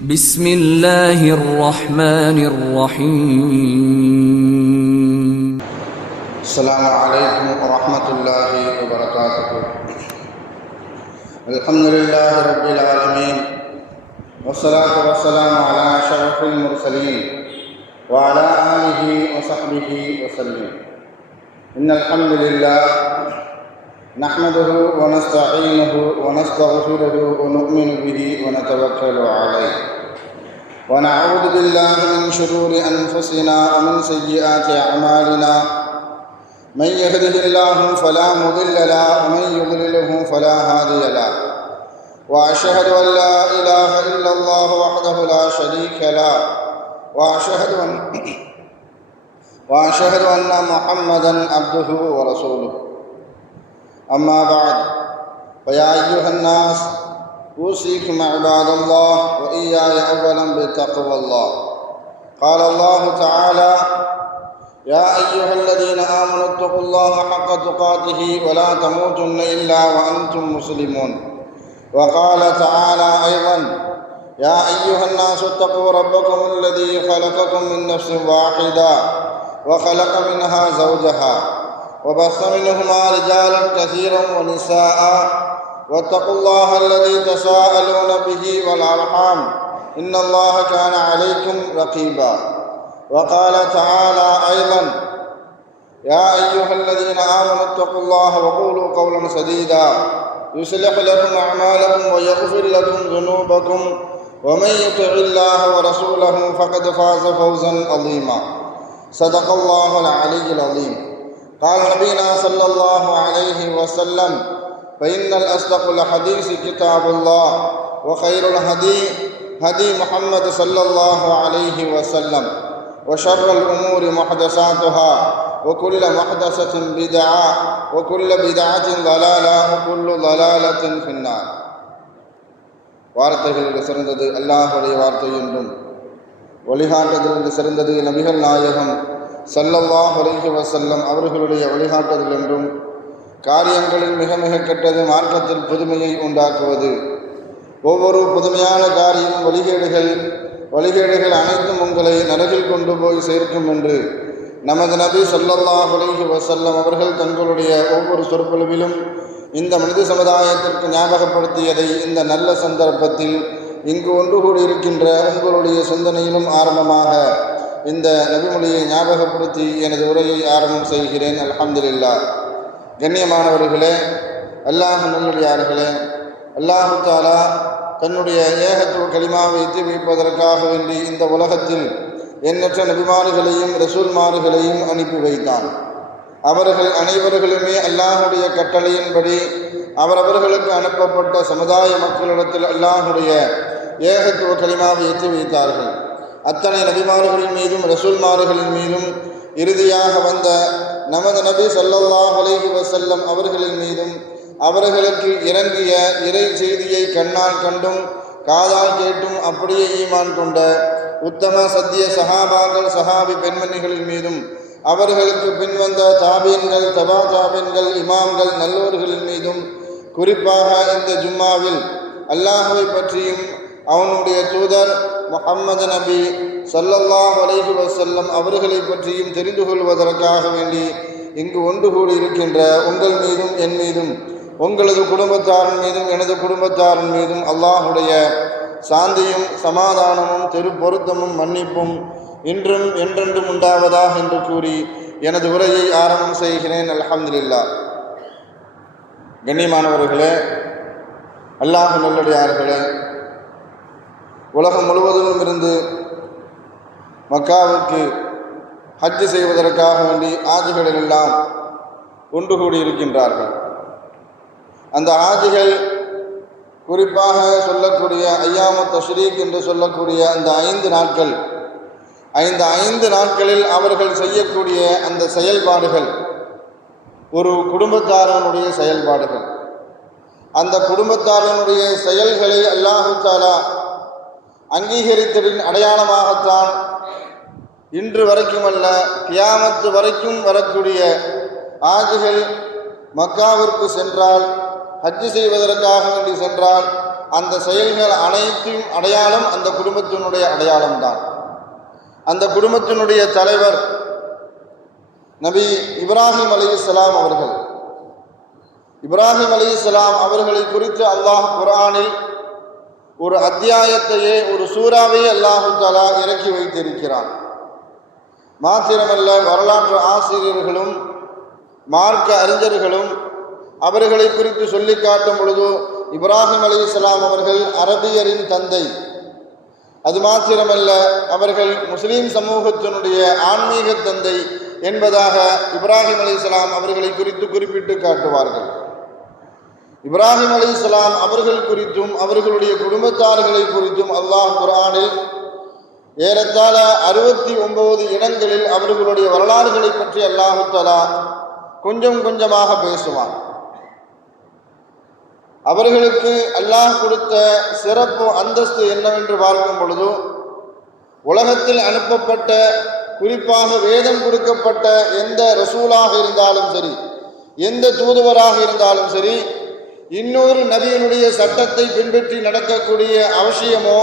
بسم الله الرحمن الرحيم. السلام عليكم ورحمة الله وبركاته. الحمد لله رب العالمين، والصلاة والسلام على أشرف المرسلين وعلى آله وصحبه وسلم. إن الحمد لله نحمده ونستعينه ونستغفره ونؤمن به ونتوكل عليه، ونعوذ بالله من شرور أنفسنا ومن سيئات أعمالنا. من يهده الله فلا مضل له ومن يضلله فلا هادي له، وأشهد أن لا إله إلا الله وحده لا شريك له، وأشهد أن محمدا عبده ورسوله. أما بعد، فيا أيها الناس أوصيكم عباد الله وإياي أولا بتقوى الله. قال الله تعالى: يا أيها الذين آمنوا اتقوا الله حق تقاته ولا تموتن إلا وأنتم مسلمون. وقال تعالى أيضا: يا أيها الناس اتقوا ربكم الذي خلقكم من نفس واحدة وخلق منها زوجها وبث منهما رجالا كثيرا ونساء، واتقوا الله الذي تساءلون به والأرحام إن الله كان عليكم رقيبا. وقال تعالى أيضا: يا أيها الذين آمنوا اتقوا الله وقولوا قولا سديدا يصلح لكم أعمالكم ويغفر لكم ذنوبكم، ومن يطع الله ورسوله فقد فاز فوزا عظيما. صدق الله العلي العظيم. قال نبينا صلى الله عليه وسلم: فإن الأصدق الحديث كتاب الله، وخير الهدي هدي محمد صلى الله عليه وسلم، وشر الأمور محدثاتها، وكل محدثة بدعة، وكل بدعة ضلالة، وكل ضلالة في النار. வார்த்தைகளில் சிறந்தது அல்லாஹ்வுடைய வார்த்தை என்றும், வழிகாட்டுதலில் சிறந்தது நபிகள் நாயகம் ஸல்லல்லாஹு அலைஹி வஸல்லம் அவர்களுடைய வழிகாட்டுதல் என்றும், காரியங்களில் மிக மிக கெட்டது மார்க்கத்தில் புதுமையை உண்டாக்குவது, ஒவ்வொரு புதுமையான காரியம் வழிகேடுகள் அனைத்தும் உங்களை நரகில் கொண்டு போய் சேர்க்கும் என்று நமது நபி ஸல்லல்லாஹு அலைஹி வஸல்லம் அவர்கள் தங்களுடைய ஒவ்வொரு சொற்பொழிவிலும் இந்த மனித சமுதாயத்திற்கு ஞாபகப்படுத்தியதை இந்த நல்ல சந்தர்ப்பத்தில் இங்கு ஒன்று கூடியிருக்கின்ற உங்களுடைய சிந்தனையிலும் ஆரம்பமாக இந்த நபிமொழியை ஞாபகப்படுத்தி எனது உரையை ஆரம்பம் செய்கிறேன். அல்ஹம்துலில்லாஹ். கண்ணியமானவர்களே, அல்லாஹ் நல்லடியார்களே, அல்லாஹு தஆலா தன்னுடைய ஏகத்துவ கலிமாவை எத்தி வைப்பதற்காக வேண்டி இந்த உலகத்தில் எண்ணற்ற நபிமார்களையும் ரசூல்மார்களையும் அனுப்பி வைத்தான். அவர்கள் அனைவர்களுமே அல்லாஹுடைய கட்டளையின்படி அவரவர்களுக்கு அனுப்பப்பட்ட சமுதாய மக்களிடத்தில் அல்லாஹுடைய ஏகத்துவ கலிமாவை எத்தி வைத்தார்கள். அத்தனை நபிமார்களின் மீதும் ரசூல்மார்களின் மீதும் இறுதியாக வந்த நமது நபி ஸல்லல்லாஹு அலைஹி வஸல்லம் அவர்களின் மீதும் அவர்களுக்கு இறங்கிய இறை செய்தியை கண்ணால் கண்டும் காதால் கேட்டும் அப்படியே ஈமான் கொண்ட உத்தம சத்திய சஹாபாக்கள் சஹாபி பெண்மணிகளின் மீதும் அவர்களுக்கு பின்வந்த தாபீன்கள் தபா தாபீன்கள் இமாம்கள் நல்லோர்களின் மீதும் குறிப்பாக இந்த ஜும்மாவில் அல்லாஹ்வை பற்றியும் அவனுடைய தூதர் முஹம்மது நபி ஸல்லல்லாஹு அலைஹி வஸல்லம் அவர்களை பற்றியும் தெரிந்து கொள்வதற்காக வேண்டி இங்கு ஒன்று கூடி இருக்கின்ற உங்கள் மீதும் என் மீதும் உங்களது குடும்பத்தாரின் மீதும் எனது குடும்பத்தாரின் மீதும் அல்லாஹுடைய சாந்தியும் சமாதானமும் திருப்பொருத்தமும் மன்னிப்பும் இன்றும் என்றென்றும் உண்டாவதாக என்று கூறி எனது உரையை ஆரம்பம் செய்கிறேன். அல்ஹம்துலில்லாஹ். கண்ணியமானவர்களே, அல்லாஹ் நல்லடியார்களே, உலகம் முழுவதிலும் இருந்து மக்காவுக்கு ஹஜ் செய்வதற்காக வேண்டி ஆஜிகள் எல்லாம் ஒன்று கூடியிருக்கின்றார்கள். அந்த ஆஜிகள் குறிப்பாக சொல்லக்கூடிய ஐயாமு தஷ்ரீக் என்று சொல்லக்கூடிய அந்த 5 நாட்கள், இந்த 5 நாட்களில் அவர்கள் செய்யக்கூடிய அந்த செயல்பாடுகள் ஒரு குடும்பத்தாரனுடைய செயல்பாடுகள். அந்த குடும்பத்தாரனுடைய செயல்களை அல்லாஹு தஆலா அங்கீகரித்ததின் அடையாளமாகத்தான் இன்று வரைக்குமல்ல கியாமத்து வரைக்கும் வரக்கூடிய ஆஜிகள் மக்காவிற்கு சென்றால், ஹஜ் செய்வதற்காக வேண்டி சென்றால் அந்த செயல்கள் அனைத்தையும் அடையாளம் அந்த குடும்பத்தினுடைய அடையாளம்தான். அந்த குடும்பத்தினுடைய தலைவர் நபி இப்ராஹிம் அலைஹிஸ்ஸலாம் அவர்கள். இப்ராஹிம் அலைஹிஸ்ஸலாம் அவர்களை குறித்து அல்லாஹ் குர்ஆனில் ஒரு அத்தியாயத்தையே, ஒரு சூறாவையே அல்லாஹு தஆலா இறக்கி வைத்திருக்கிறான். மாத்திரமல்ல, வரலாற்று ஆசிரியர்களும் மார்க்க அறிஞர்களும் அவர்களை குறித்து சொல்லி காட்டும் பொழுது இப்ராஹிம் அலைஹிஸ்ஸலாம் அவர்கள் அரபியரின் தந்தை, அது மாத்திரமல்ல அவர்கள் முஸ்லீம் சமூகத்தினுடைய ஆன்மீக தந்தை என்பதாக இப்ராஹிம் அலைஹிஸ்ஸலாம் அவர்களை குறித்து குறிப்பிட்டு காட்டுவார்கள். இப்ராஹிம் அலைஹிஸ்ஸலாம் அவர்கள் குறித்தும் அவர்களுடைய குடும்பத்தார்களை குறித்தும் அல்லாஹ் குர்ஆனில் ஏறத்தாழ 69 இடங்களில் அவர்களுடைய வரலாறுகளை பற்றி அல்லாஹு தஆலா கொஞ்சம் கொஞ்சமாக பேசுவான். அவர்களுக்கு அல்லாஹ் கொடுத்த சிறப்பு அந்தஸ்து என்னவென்று பார்க்கும் பொழுது, உலகத்தில் அனுப்பப்பட்ட, குறிப்பாக வேதம் கொடுக்கப்பட்ட எந்த ரசூலாக இருந்தாலும் சரி, எந்த தூதுவராக இருந்தாலும் சரி, இன்னொரு நபியினுடைய சட்டத்தை பின்பற்றி நடக்கக்கூடிய அவசியமோ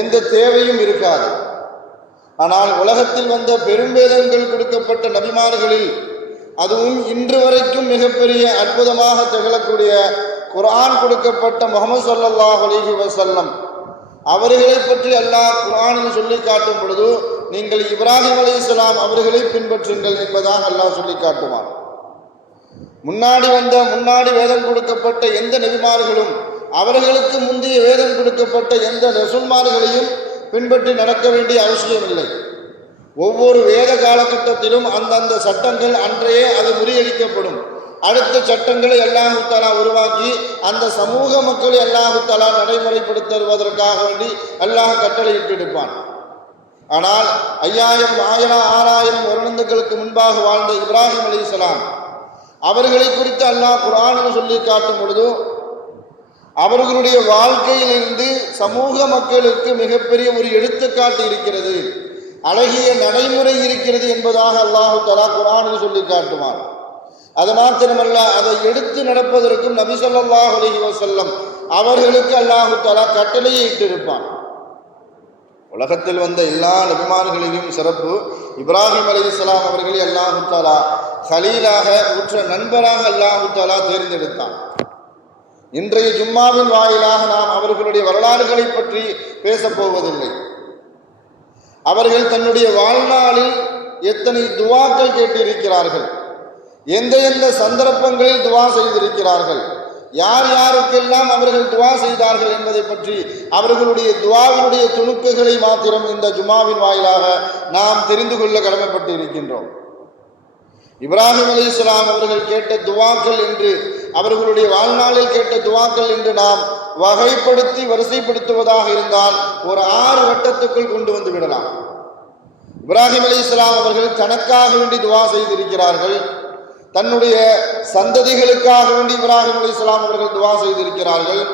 எந்த தேவையும் இருக்காது. ஆனால் உலகத்தில் வந்த பெரும்பேதங்கள் கொடுக்கப்பட்ட நபிமார்களில், அதுவும் இன்று வரைக்கும் மிகப்பெரிய அற்புதமாக திகழக்கூடிய குர்ஆன் கொடுக்கப்பட்ட முஹம்மது ஸல்லல்லாஹு அலைஹி வஸல்லம் அவர்களை பற்றி அல்லாஹ் குர்ஆனில் சொல்லி காட்டும் பொழுது, நீங்கள் இப்ராஹிம் அலைஹிஸ்ஸலாம் அவர்களை பின்பற்றுங்கள் என்பதாக அல்லாஹ் சொல்லி காட்டுவான். முன்னாடி வேதம் கொடுக்கப்பட்ட எந்த நபிமார்களும் அவர்களுக்கு முந்தைய வேதம் கொடுக்கப்பட்ட எந்த ரசூல்மார்களையும் பின்பற்றி நடக்க வேண்டிய அவசியம் இல்லை. ஒவ்வொரு வேத காலகட்டத்திலும் அந்தந்த சட்டங்கள் அன்றையே அது முறியடிக்கப்படும். அடுத்த சட்டங்களை அல்லாஹு தஆலா உருவாக்கி அந்த சமூக மக்களை அல்லாஹு தஆலா நடைமுறைப்படுத்துவதற்காக வேண்டி அல்லாஹ் கட்டளையிட்டிருப்பான். ஆனால் 5000 6000 வருடங்களுக்கு முன்பாக வாழ்ந்த இப்ராஹிம் அலைஹிஸ்ஸலாம் அவர்களை குறித்து அல்லாஹ் குர்ஆனில் சொல்லி காட்டும் பொழுது, அவர்களுடைய வாழ்க்கையிலிருந்து சமூக மக்களுக்கு மிகப்பெரிய ஒரு எடுத்துக்காட்டு இருக்கிறது, அழகிய நடைமுறை இருக்கிறது என்பதாக அல்லாஹு தஆலா குர்ஆனில் சொல்லி காட்டுவான். அது மாத்திரமல்ல, அதை எடுத்து நடப்பதற்கும் நபி ஸல்லல்லாஹு அலைஹி வஸல்லம் அவர்களுக்கு அல்லாஹு தஆலா கட்டளையை இட்டிருப்பான். உலகத்தில் வந்த எல்லா நபிமார்களிலும் சிறப்பு இப்ராஹிம் அலைஹிஸ்ஸலாம் அவர்களை அல்லாஹு தஆலா கலீலாக, உற்ற நண்பராக அல்லாஹு தஆலா தேர்ந்தெடுத்தான். இன்றைய ஜும்மாவின் வாயிலாக நாம் அவர்களுடைய வரலாறுகளை பற்றி பேசப் போவதில்லை. அவர்கள் தன்னுடைய வாழ்நாளில் எத்தனை துவாக்கள் கேட்டிருக்கிறார்கள், எந்த சந்தர்ப்பங்களில் துவா செய்திருக்கிறார்கள், யார் யாருக்கெல்லாம் அவர்கள் துவா செய்தார்கள் என்பதை பற்றி அவர்களுடைய துவாவினுடைய துணுக்குகளை மாத்திரம் இந்த ஜும்மாவின் வாயிலாக நாம் தெரிந்து கொள்ள கடமைப்பட்டு இருக்கின்றோம். இப்ராஹிம் அலைஹிஸ்ஸலாம் அவர்கள் கேட்ட துவாக்கள் என்று, அவர்களுடைய வாழ்நாளில் கேட்ட துவாக்கள் என்று நாம் வகைப்படுத்தி வரிசைப்படுத்துவதாக இருந்தால் ஒரு 6 வட்டத்துக்குள் கொண்டு வந்து விடலாம். இப்ராஹிம் அலைஹிஸ்ஸலாம் அவர்கள் தனக்காக வேண்டி துவா செய்திருக்கிறார்கள், தன்னுடைய சந்ததிகளுக்காக வேண்டி இப்ராஹிம் அலைஹிஸ்ஸலாம் அவர்கள் துவா செய்திருக்கிறார்கள்,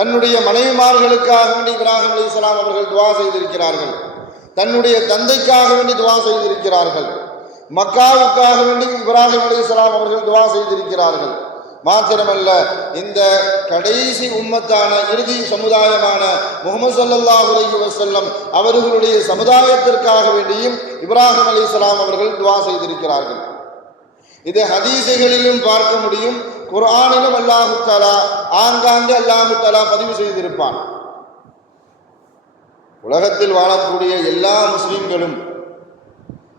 தன்னுடைய மனைவிமார்களுக்காக வேண்டி இப்ராஹிம் அலைஹிஸ்ஸலாம் அவர்கள் துவா செய்திருக்கிறார்கள், தன்னுடைய தந்தைக்காக வேண்டி துவா செய்திருக்கிறார்கள், மக்காவுக்காக வேண்டி இப்ராஹிம் அலைஹிஸ்ஸலாம் அவர்கள் துவா செய்திருக்கிறார்கள். மாத்திரமல்ல, இந்த கடைசி உம்மத்தான இறுதி சமுதாயமான முஹம்மது ஸல்லல்லாஹு அலைஹி வஸல்லம் அவர்களுடைய சமுதாயத்திற்காக வேண்டியும் இப்ராஹிம் அலைஹிஸ்ஸலாம் அவர்கள் துவா செய்திருக்கிறார்கள். இது ஹதீஸுகளிலும் பார்க்க முடியும், குர்ஆனிலும் அல்லாஹு தஆலா ஆங்காங்கே அல்லாஹு தஆலா பதிவு செய்திருப்பான். உலகத்தில் வாழக்கூடிய எல்லா முஸ்லிம்களும்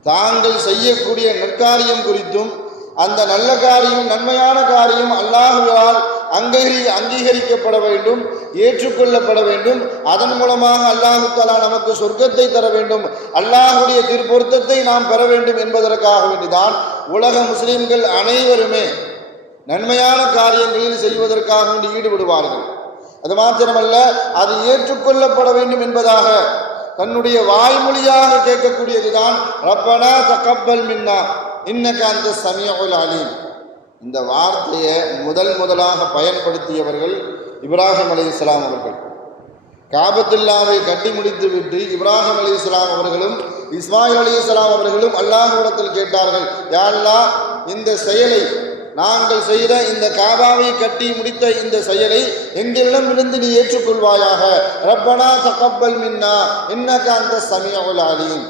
தாங்கள் செய்யக்கூடிய நற்காரியம் குறித்தும், அந்த நல்ல காரியம், நன்மையான காரியம் அல்லாஹ்வால் அங்கீகரிக்கப்பட வேண்டும், ஏற்றுக்கொள்ளப்பட வேண்டும், அதன் மூலமாக அல்லாஹு தஆலா நமக்கு சொர்க்கத்தை தர வேண்டும், அல்லாஹ்வுடைய திருப்பொருத்தத்தை நாம் பெற வேண்டும் என்பதற்காக வேண்டிதான் உலக முஸ்லிம்கள் அனைவருமே நன்மையான காரியங்களில் செய்வதற்காக வேண்டி ஈடுபடுவார்கள். அது மாத்திரமல்ல, அது ஏற்றுக்கொள்ளப்பட வேண்டும் என்பதாக தன்னுடைய வாய்மொழியாக கேட்கக்கூடியதுதான் ரப்பனா தகப்பல் மின்னா இன்னக அந்த ஸமீஉல் அலீம். இந்த வார்த்தையை முதலாக பயன்படுத்தியவர்கள் இப்ராஹிம் அலைஹிஸ்ஸலாம் அவர்கள். காபத்துல்லாவை கட்டி முடித்து விட்டு இப்ராஹிம் அலைஹிஸ்ஸலாம் அவர்களும் இஸ்மாயில் அலைஹிஸ்ஸலாம் அவர்களும் அல்லாஹ்விடத்தில் கேட்டார்கள், யா அல்லாஹ், இந்த செயலை நாங்கள் செய்த இந்த காபாவை கட்டி முடித்த இந்த செயலை எங்களிடமிருந்து நீ ஏற்றுக்கொள்வாயாக. ரப்பனா தகப்பல் மின்னா இன்னக அன்த ஸமீஉல் அலீம்.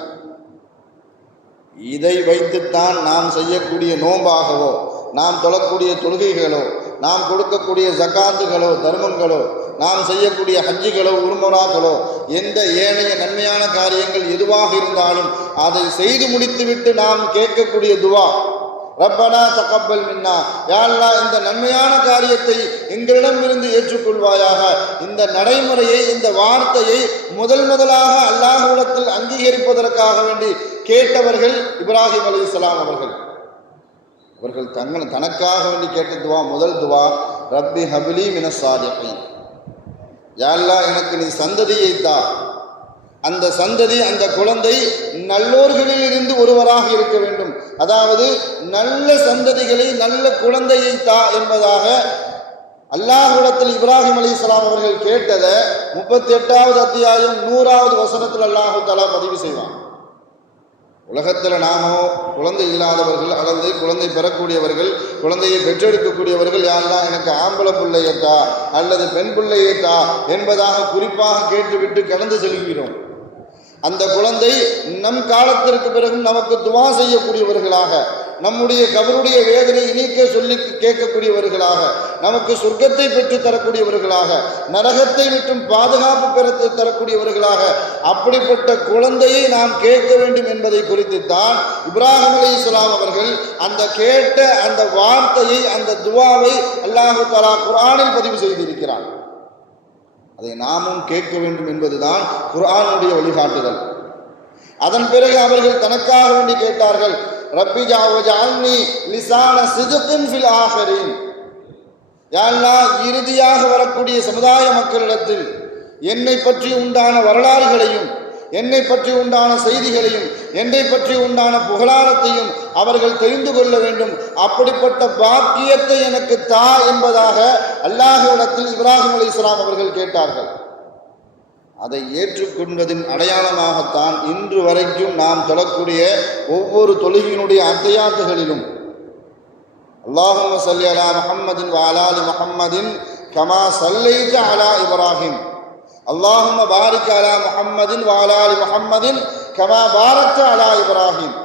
இதை வைத்துத்தான் நாம் செய்யக்கூடிய நோம்பாகவோ, நாம் தொழக்கூடிய தொழுகைகளோ, நாம் கொடுக்கக்கூடிய ஜகாத்துகளோ, தர்மங்களோ, நாம் செய்யக்கூடிய ஹஜ்ஜுகளோ, உம்ராக்களோ, எந்த ஏனைய நன்மையான காரியங்கள் எதுவாக இருந்தாலும் அதை செய்து முடித்துவிட்டு நாம் கேட்கக்கூடிய துவா ரப்பனா தகப்பல் மின்னா, யா அல்லாஹ் இந்த நன்மையான காரியத்தை எங்களிடமிருந்து ஏற்றுக்கொள்வாயாக. இந்த நடைமுறையை, இந்த வார்த்தையை முதலாக அல்லாஹ்விடத்தில் அங்கீகரிப்பதற்காக வேண்டி கேட்டவர்கள் இப்ராஹிம் அலைஹிஸ்ஸலாம் அவர்கள். அவர்கள் தனக்காக வேண்டி கேட்ட துவா, முதல் துவா ரப்பி ஹபிலி மினஸ் சாலிஹீன். யா அல்லாஹ் எனக்கு நீ சந்ததியை தா, அந்த சந்ததி, அந்த குழந்தை நல்லோர்களில் இருந்து ஒருவராக இருக்க வேண்டும். அதாவது நல்ல சந்ததிகளை, நல்ல குழந்தையை தா என்பதாக அல்லாஹ்விடத்தில் இப்ராஹிம் அலைஹிஸ்ஸலாம் அவர்கள் கேட்டதை 38வது அத்தியாயம் 100வது வசனத்தில் அல்லாஹு தஆலா பதிவு செய்வான். உலகத்தில் நாமோ குழந்தை இல்லாதவர்கள் அல்லது குழந்தை பெறக்கூடியவர்கள், குழந்தையை பெற்றெடுக்கக்கூடியவர்கள், யா அல்லாஹ் எனக்கு ஆம்பளை பிள்ளையத்தா அல்லது பெண் பிள்ளையத்தா என்பதாக குறிப்பாக கேட்டுவிட்டு கடந்து செல்கிறோம். அந்த குழந்தை நம் காலத்திற்கு பிறகு நமக்கு துவா செய்யக்கூடியவர்களாக, நம்முடைய கபருடைய வேதனை இனிக்க சொல்லி கேட்கக்கூடியவர்களாக, நமக்கு சொர்க்கத்தை பெற்று தரக்கூடியவர்களாக, நரகத்தை விட்டும் பாதுகாப்பு பெற தரக்கூடியவர்களாக, அப்படிப்பட்ட குழந்தையை நாம் கேட்க வேண்டும் என்பதை குறித்துத்தான் இப்ராஹிம் அலைஹிஸ்ஸலாம் அவர்கள் அந்த கேட்ட அந்த வார்த்தையை, அந்த துவாவை அல்லாஹு தஆலா குர்ஆனில் பதிவு செய்திருக்கிறார். அதை நாமும் கேட்க வேண்டும் என்பதுதான் குர்ஆனுடைய வழிகாட்டுதல். அதன் பிறகு அவர்கள் தனக்காக வேண்டி கேட்டார்கள், ரப்பி ஜஅல்னி லிசான சிதுகின் ஃபில் ஆஹிரீன். யா அல்லாஹ் இறுதியாக வரக்கூடிய சமுதாய மக்களிடத்தில் என்னை பற்றி உண்டான வரலாறுகளையும், என்னை பற்றி உண்டான செய்திகளையும், என்னை பற்றி உண்டான புகழாரத்தையும் அவர்கள் தெரிந்து கொள்ள வேண்டும். அப்படிப்பட்ட பாக்கியத்தை எனக்கு தா என்பதாக அல்லாஹ்விடத்தில் இப்ராஹிம் அலைஹிஸ்ஸலாம் அவர்கள் கேட்டார்கள். அதை ஏற்றுக்கொண்டதின் அடையாளமாகத்தான் இன்று வரைக்கும் நாம் தொழக்கூடிய ஒவ்வொரு தொழுகையினுடைய அத்தையாத்துகளிலும் அல்லாஹும்ம ஸல்லி அலா முஹம்மதின் வ அலா ஆலி முஹம்மதின் கமா ஸல்லைத அலா இப்ராஹிம், அல்லாஹும்ம பாரிக் அலா முஹம்மதின் வ அலா ஆலி முஹம்மதின் கமா பாரக்த அலா இப்ராஹிம்.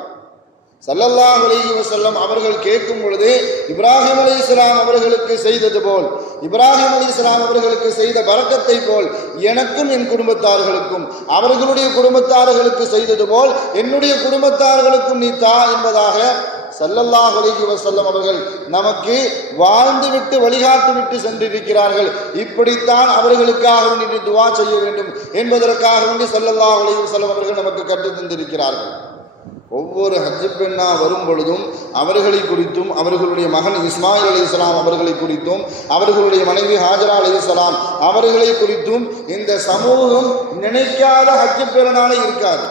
ஸல்லல்லாஹு அலைஹி வஸல்லம் அவர்கள் கேட்கும் பொழுது இப்ராஹிம் அலைஹிஸ்ஸலாம் அவர்களுக்கு செய்தது போல், இப்ராஹிம் அலைஹிஸ்ஸலாம் அவர்களுக்கு செய்த பரக்கத்தை போல் எனக்கும் என் குடும்பத்தார்களுக்கும் அவர்களுடைய குடும்பத்தார்களுக்கு செய்தது போல் என்னுடைய குடும்பத்தார்களுக்கும் நீ தா என்பதாக ஸல்லல்லாஹு அலைஹி வஸல்லம் அவர்கள் நமக்கு வாழ்ந்துவிட்டு வழிகாட்டு விட்டு சென்றிருக்கிறார்கள். இப்படித்தான் அவர்களுக்காக வேண்டி துஆ செய்ய வேண்டும் என்பதற்காக வேண்டி ஸல்லல்லாஹு அலைஹி வஸல்லம் அவர்கள் நமக்கு கற்றுத் தந்திருக்கிறார்கள். ஒவ்வொரு ஹஜ்ஜு பெண்ணா வரும் பொழுதும் அவர்களை குறித்தும், அவர்களுடைய மகன் இஸ்மாயில் அலைஹிஸ்ஸலாம் அவர்களை குறித்தும், அவர்களுடைய மனைவி ஹாஜரா அலைஹிஸ்ஸலாம் அவர்களை குறித்தும் இந்த சமூகம் நினைக்காத ஹஜ்ஜு பெருநாளே இருக்காது.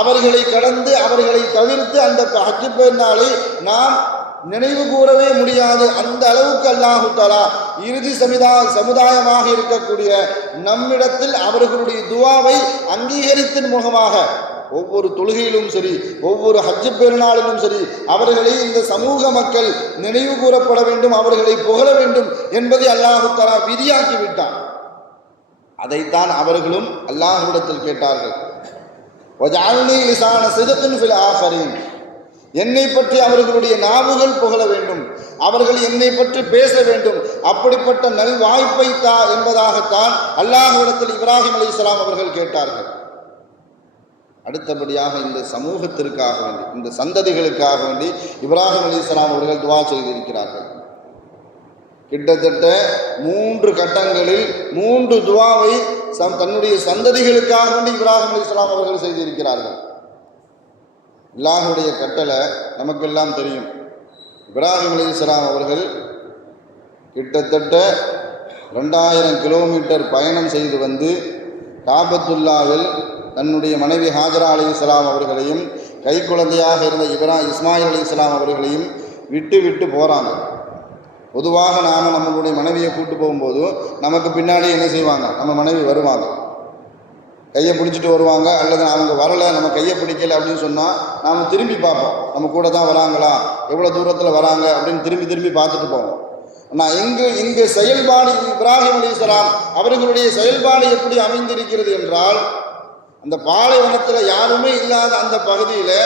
அவர்களை கடந்து, அவர்களை தவிர்த்து அந்த ஹஜ்ஜு பெருநாளை நாம் நினைவு கூறவே முடியாது. அந்த அளவுக்கு அல்லாஹு தஆலா இறுதி சமுதாயமாக இருக்கக்கூடிய நம்மிடத்தில் அவர்களுடைய துஆவை அங்கீகரித்தின் முகமாக ஒவ்வொரு தொழுகையிலும் சரி, ஒவ்வொரு ஹஜ்ஜு பெருநாளிலும் சரி, அவர்களை இந்த சமூக மக்கள் நினைவு கூறப்பட வேண்டும், அவர்களை புகழ வேண்டும் என்பதை அல்லாஹு தஆலா விதியாக்கி விட்டான். அதைத்தான் அவர்களும் அல்லாஹ்விடத்தில் கேட்டார்கள். வஜஅல்னி லிசான சிதுகின் ஃபில் ஆஹிரீன். என்னை பற்றி அவர்களுடைய நாவுகள் புகழ வேண்டும், அவர்கள் என்னை பற்றி பேச வேண்டும், அப்படிப்பட்ட நல் வாய்ப்பை தா என்பதாகத்தான் அல்லாஹ்விடத்தில் இப்ராஹிம் அலைஹிஸ்ஸலாம் அவர்கள் கேட்டார்கள். அடுத்தபடியாக இந்த சமூகத்திற்காக வேண்டி, இந்த சந்ததிகளுக்காக வேண்டி இப்ராஹிம் அலைஹிஸ்ஸலாம் அவர்கள் துஆ செய்திருக்கிறார்கள். கிட்டத்தட்ட 3 கட்டங்களில் 3 துஆவை தன்னுடைய சந்ததிகளுக்காக வேண்டி இப்ராஹிம் அலைஹிஸ்ஸலாம் அவர்கள் செய்திருக்கிறார்கள். அல்லாஹ்வுடைய கட்டளை நமக்கெல்லாம் தெரியும். இப்ராஹிம் அலைஹிஸ்ஸலாம் அவர்கள் கிட்டத்தட்ட 2000 கிலோமீட்டர் பயணம் செய்து வந்து காபத்துல்லாவில் தன்னுடைய மனைவி ஹாஜரா அலைஹிஸ்ஸலாம் அவர்களையும் கைக்குழந்தையாக இருந்த இஸ்மாயில் அலைஹிஸ்ஸலாம் அவர்களையும் விட்டு போகிறாங்க. பொதுவாக நாம் நம்மளுடைய மனைவியை கூட்டு போகும்போது நமக்கு பின்னாடி என்ன செய்வாங்க, நம்ம மனைவி வருவாங்க. கையை பிடிச்சிட்டு வருவாங்க, அல்லது அவங்க வரலை நம்ம கையை பிடிக்கலை அப்படின்னு சொன்னால் நாம் திரும்பி பார்ப்போம், நம்ம கூட தான் வராங்களா, எவ்வளோ தூரத்தில் வராங்க அப்படின்னு திரும்பி பார்த்துட்டு போவோம். ஆனால் இங்கு செயல்பாடு இப்ராஹிம் அலைஹிஸ்ஸலாம் அவர்களுடைய செயல்பாடு எப்படி அமைந்திருக்கிறது என்றால், அந்த பாலைவனத்தில் யாருமே இல்லாத அந்த பகுதியில்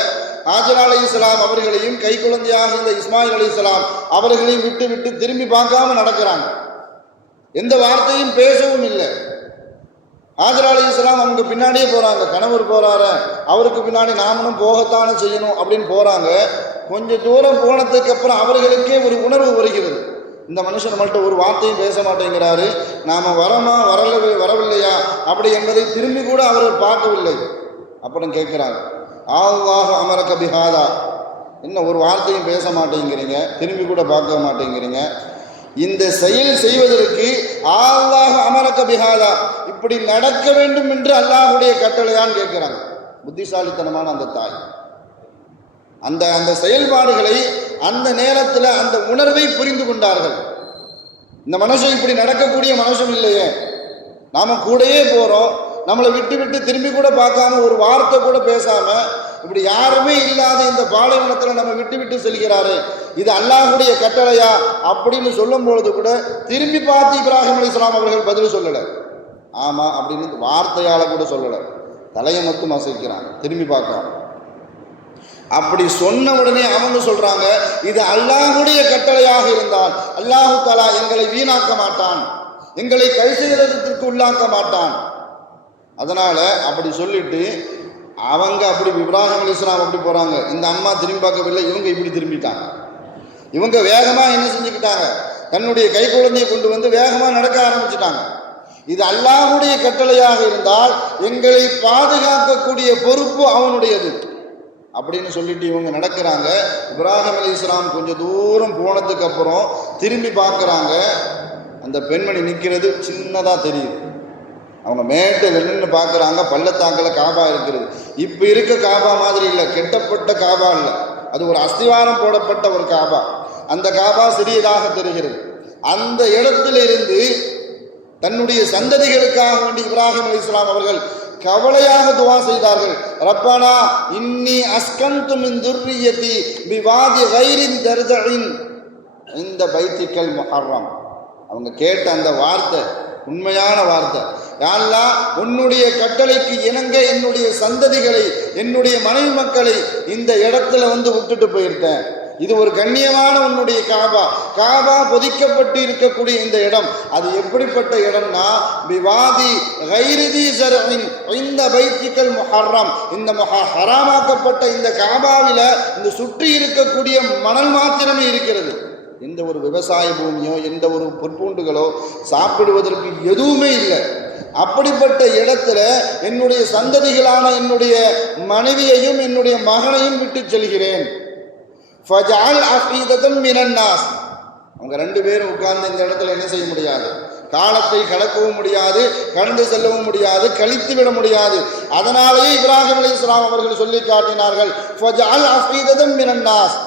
ஹாஜரா அலைஹிஸ்ஸலாம் அவர்களையும் கை குழந்தையாக இருந்த இஸ்மாயில் அலைஹிஸ்ஸலாம் அவர்களையும் விட்டு திரும்பி பார்க்காம நடக்கிறாங்க. எந்த வார்த்தையும் பேசவும் இல்லை. ஹாஜரா அலைஹிஸ்ஸலாம் அவங்க பின்னாடியே போகிறாங்க. கணவர் போகிறாரு, அவருக்கு பின்னாடி நாமளும் போகத்தானே செய்யணும் அப்படின்னு போகிறாங்க. கொஞ்சம் தூரம் போனதுக்கு அப்புறம் அவர்களுக்கே ஒரு உணர்வு வருகிறது, இந்த மனுஷன் நம்மள்கிட்ட ஒரு வார்த்தையும் பேச மாட்டேங்கிறாரு, நாம் வரவில்லையா அப்படி என்பதை திரும்பி கூட அவர்கள் பார்க்கவில்லை. அப்புறம் கேட்குறாங்க, அல்லாஹ் அமரக பிஹாதா, என்ன ஒரு வார்த்தையும் பேச மாட்டேங்கிறீங்க, திரும்பி கூட பார்க்க மாட்டேங்கிறீங்க, இந்த செயல் செய்வதற்கு அல்லாஹ் அமரக பிஹாதா, இப்படி நடக்க வேண்டும் என்று அல்லாஹுடைய கட்டளையான்னு கேட்கிறாங்க. புத்திசாலித்தனமான அந்த தாய் அந்த செயல்பாடுகளை அந்த நேரத்தில் அந்த உணர்வை புரிந்து கொண்டார்கள். இந்த மனுஷன் இப்படி நடக்கக்கூடிய மனுஷன் இல்லையே, நாம கூடயே போறோம், நம்மளை விட்டு திரும்பி கூட பார்க்காம ஒரு வார்த்தை கூட பேசாம இப்படி யாருமே இல்லாத இந்த பாலைவனத்தில் நம்ம விட்டு செல்கிறாரு, இது அல்லாஹுடைய கட்டளையா அப்படின்னு சொல்லும் பொழுது கூட திரும்பி பார்த்து இப்ராஹிம் அலைஹிஸ்ஸலாம் அவர்கள் பதில் சொல்லலை. ஆமா அப்படின்னு வார்த்தையால கூட சொல்லலை, தலையை மட்டும் அசைக்கிறாங்க, திரும்பி பார்க்கலாம். அப்படி சொன்ன உடனே அவங்க சொல்றாங்க, இது அல்லாஹுடைய கட்டளையாக இருந்தால் அல்லாஹு தஆலா எங்களை வீணாக்க மாட்டான், எங்களை கைசேதத்திற்கு உள்ளாக்க மாட்டான். அதனால அப்படி சொல்லிட்டு அவங்க அப்படி இப்ராஹிம் அலைஹிஸ்ஸலாம் அப்படி போறாங்க. இந்த அம்மா திரும்பி பார்க்கவில்லை, இவங்க இப்படி திரும்பிட்டாங்க. இவங்க வேகமா என்ன செஞ்சுக்கிட்டாங்க, தன்னுடைய கை குழந்தையை கொண்டு வந்து வேகமா நடக்க ஆரம்பிச்சுட்டாங்க. இது அல்லாஹுடைய கட்டளையாக இருந்தால் எங்களை பாதுகாக்கக்கூடிய பொறுப்பு அவனுடையது அப்படின்னு சொல்லிட்டு இவங்க நடக்கிறாங்க. இப்ராஹிம் அலைஹிஸ்ஸலாம் கொஞ்சம் தூரம் போனதுக்கு அப்புறம் திரும்பி பார்க்குறாங்க. அந்த பெண்மணி நிற்கிறது சின்னதாக தெரியுது. அவங்க மேட்டில் நின்று பார்க்குறாங்க, பள்ளத்தாக்கில் காபா இருக்கிறது. இப்போ இருக்க காபா மாதிரி இல்லை, கெட்டப்பட்ட காபா இல்லை, அது ஒரு அஸ்திவாரம் போடப்பட்ட ஒரு காபா. அந்த காபா சிறியதாக தெரிகிறது. அந்த இடத்திலிருந்து தன்னுடைய சந்ததிகளுக்காக வேண்டி இப்ராஹிம் அலைஹிஸ்ஸலாம் அவர்கள் கவலையாக துவா செய்தார்கள். ரப்பனா இன்னி அஸ்கன்து மின் துர்ரியதி பிவாதி கைரின் தர்தஇன் இந்த பைத்திக்கல் முஹர்ரம். அவங்க கேட்ட அந்த வார்த்தை உண்மையான வார்த்தை, யா அல்லாஹ் உன்னுடைய கட்டளைக்கு இணங்க என்னுடைய சந்ததிகளை, என்னுடைய மனைவி மக்களை இந்த இடத்துல வந்து விட்டுட்டு போயிருக்கேன். இது ஒரு கண்ணியமான உன்னுடைய காபா, காபா பொதிக்கப்பட்டு இருக்கக்கூடிய இந்த இடம், அது எப்படிப்பட்ட இடம்னா பிவாதி கைரிதி ஸர்இன் இந்த பைத்திக்கல் முஹர்ரம், இந்த ஹராமாக்கப்பட்ட இந்த காபாவில் இந்த சுற்றி இருக்கக்கூடிய மணல் மாத்திரமே இருக்கிறது. எந்த ஒரு விவசாய பூமியோ எந்த ஒரு பொற்பூண்டுகளோ சாப்பிடுவதற்கு எதுவுமே இல்லை. அப்படிப்பட்ட இடத்துல என்னுடைய சந்ததிகளான என்னுடைய மனைவியையும் என்னுடைய மகனையும் விட்டு செல்கிறேன். ஃபஜஅல் அஃபீததம் மினன் நாஸ். அவங்க ரெண்டு பேரும் உட்கார்ந்து இந்த இடத்துல என்ன செய்ய முடியாது, காலத்தை கடக்கவும் முடியாது, கடந்து செல்லவும் முடியாது, கழித்து விட முடியாது. அதனாலேயே இப்ராஹிம் அலைஹிஸ்ஸலாம் அவர்கள் சொல்லி காட்டினார்கள், ஃபஜஅல் அஃபீததம் மினன் நாஸ்,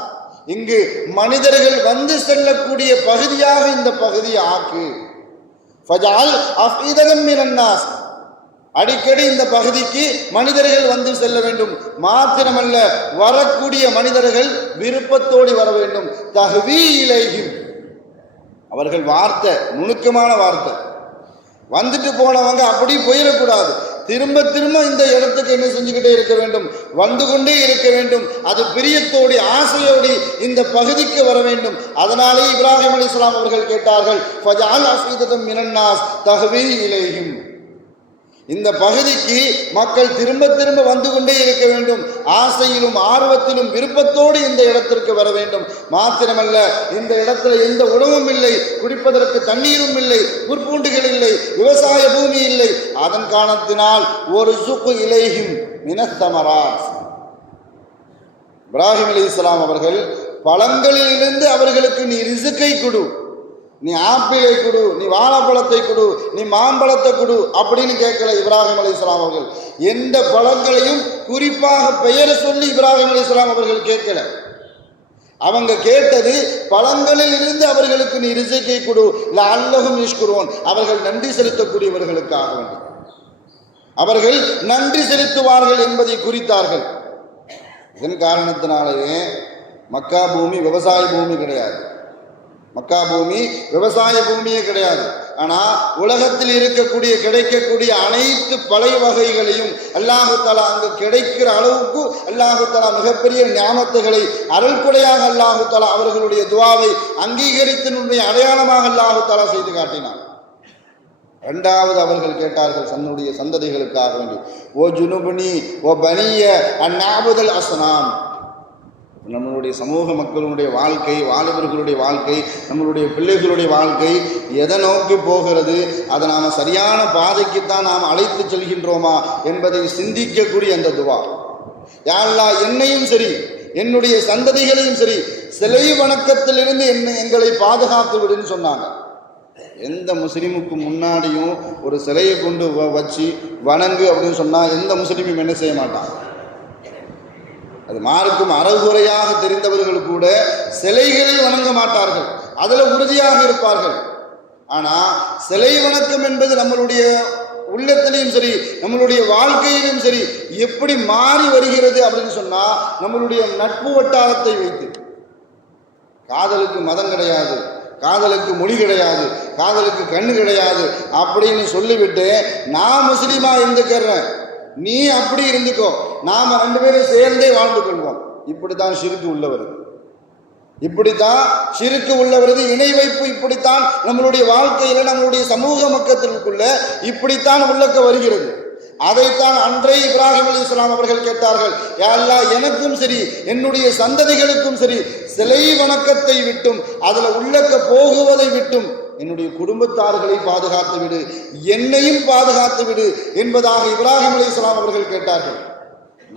இங்கு மனிதர்கள் வந்து செல்லக்கூடிய பகுதியாக இந்த பகுதியை ஆக்கு. ஃபஜஅல் அஃபீததம் மினன் நாஸ், அடிக்கடி இந்த பகுதிக்கு மனிதர்கள் வந்து செல்ல வேண்டும். மாத்திரமல்ல, வரக்கூடிய மனிதர்கள் விருப்பத்தோடு வர வேண்டும். தஹ்வி இலைஹிம், அவர்கள் வார்த்தை நுணுக்கமான வார்த்தை, வந்துட்டு போனவங்க அப்படி போயிடக்கூடாது, திரும்ப இந்த இடத்துக்கு என்ன செஞ்சுக்கிட்டே இருக்க வேண்டும், வந்து கொண்டே இருக்க வேண்டும். அது பிரியத்தோடு ஆசையோடு இந்த பகுதிக்கு வர வேண்டும். அதனாலே இப்ராஹிம் அலைஹிஸ்ஸலாம் அவர்கள் கேட்டார்கள், ஃபஜஅல் அஃபீததம் மினன் நாஸ் தஹ்வி இலைஹிம், இந்த பகுதிக்கு மக்கள் திரும்ப வந்து கொண்டே இருக்க வேண்டும், ஆசையிலும் ஆர்வத்திலும் விருப்பத்தோடு இந்த இடத்திற்கு வர வேண்டும். மாத்திரமல்ல, இந்த இடத்துல எந்த உணவும் இல்லை, குடிப்பதற்கு தண்ணீரும் இல்லை, புற்பூண்டுகள் இல்லை, விவசாய பூமி இல்லை. அதன் காரணத்தினால் ஒரு சுக்கு இலைஹிம் மினத்தமராத், இப்ராஹிம் அலைஹிஸ்ஸலாம் அவர்கள் பழங்களிலிருந்து அவர்களுக்கு நீ ரிசுக்கை கொடு, நீ ஆப்பிளை கொடு, நீ வாழைப்பழத்தை கொடு, நீ மாம்பழத்தை கொடு அப்படின்னு கேட்கல இப்ராஹிம் அலைஹிஸ்ஸலாம் அவர்கள். எந்த பழங்களையும் குறிப்பாக பெயர் சொல்லி இப்ராஹிம் அலைஹிஸ்ஸலாம் அவர்கள் கேட்கல. அவங்க கேட்டது பழங்களில் இருந்து அவர்களுக்கு நீ ரிசுக்கை கொடு, லஅல்லஹும் யஷ்குரூன், அவர்கள் நன்றி செலுத்தக்கூடியவர்களுக்காக வேண்டும். அவர்கள் நன்றி செலுத்துவார்கள் என்பதை குறித்தார்கள். இதன் காரணத்தினாலேயே மக்கா பூமி விவசாய பூமி கிடையாது. மக்கா பூமி விவசாய பூமியே கிடையாது. ஆனால் உலகத்தில் கிடைக்கக்கூடிய அனைத்து பழை வகைகளையும் அல்லாஹு தஆலா அங்கு கிடைக்கிற அளவுக்கு அல்லாஹு தஆலா மிகப்பெரிய ஞானத்துகளை அருள்கொடையாக அல்லாஹு தஆலா அவர்களுடைய துஆவை அங்கீகரித்தனுடைய அடையாளமாக அல்லாஹு தஆலா செய்து காட்டினார். இரண்டாவது அவர்கள் கேட்டார்கள் தன்னுடைய சந்ததிகளுக்காக வேண்டி, ஓ ஜுனுபுனி ஓ பனிய அந்நாபுதல் அஸ்னாம். நம்மளுடைய சமூக மக்களுடைய வாழ்க்கை, வாலிபர்களுடைய வாழ்க்கை, நம்மளுடைய பிள்ளைகளுடைய வாழ்க்கை எதை நோக்கி போகிறது, அதை நாம் சரியான பாதைக்குத்தான் நாம் அழைத்து செல்கின்றோமா என்பதை சிந்திக்கக்கூடிய அந்த துவா. யா அல்லாஹ், என்னையும் சரி என்னுடைய சந்ததிகளையும் சரி சிலை வணக்கத்திலிருந்து எங்களை பாதுகாத்து விடுன்னு சொன்னாங்க. எந்த முஸ்லீமுக்கு முன்னாடியும் ஒரு சிலையை கொண்டு வச்சு வணங்கு அப்படின்னு சொன்னால் எந்த முஸ்லீமும் என்ன செய்ய மாட்டான். அது மார்க்கும் அறகுறையாக தெரிந்தவர்கள் கூட சிலைகளை வணங்க மாட்டார்கள், அதில் உறுதியாக இருப்பார்கள். ஆனால் சிலை வணக்கம் என்பது நம்மளுடைய உள்ளத்திலையும் சரி நம்மளுடைய வாழ்க்கையிலும் சரி எப்படி மாறி வருகிறது அப்படின்னு சொன்னால், நம்மளுடைய நட்பு வட்டாரத்தை வைத்து, காதலுக்கு மதம் கிடையாது, காதலுக்கு மொழி கிடையாது, காதலுக்கு கண்ணு கிடையாது அப்படின்னு சொல்லிவிட்டு நான் முஸ்லீமா இருந்துக்கிறேன், நீ அப்படி இருந்துக்கோ, நாம் ரெண்டு பேரும் சேர்ந்தே வாழ்ந்து கொள்வோம். இப்படித்தான் ஷிர்க் உள்ள வருது. இப்படித்தான் ஷிர்க் உள்ள வருது. இணை வைப்பு இப்படித்தான் நம்மளுடைய வாழ்க்கையில் நம்மளுடைய சமூக மக்களுக்குள்ள இப்படித்தான் உள்ளக்க வருகிறது. அதைத்தான் அன்றை இப்ராஹிம் அலைஹிஸ்ஸலாம் அவர்கள் கேட்டார்கள், யா அல்லாஹ், எனக்கும் சரி என்னுடைய சந்ததிகளுக்கும் சரி சிலை வணக்கத்தை விட்டும் அதில் உள்ளக்க போகுவதை விட்டும் என்னுடைய குடும்பத்தார்களை பாதுகாத்து விடு, என்னையும் பாதுகாத்து விடு என்பதாக இப்ராஹிம் அலைஹிஸ்ஸலாம் அவர்கள் கேட்டார்கள்.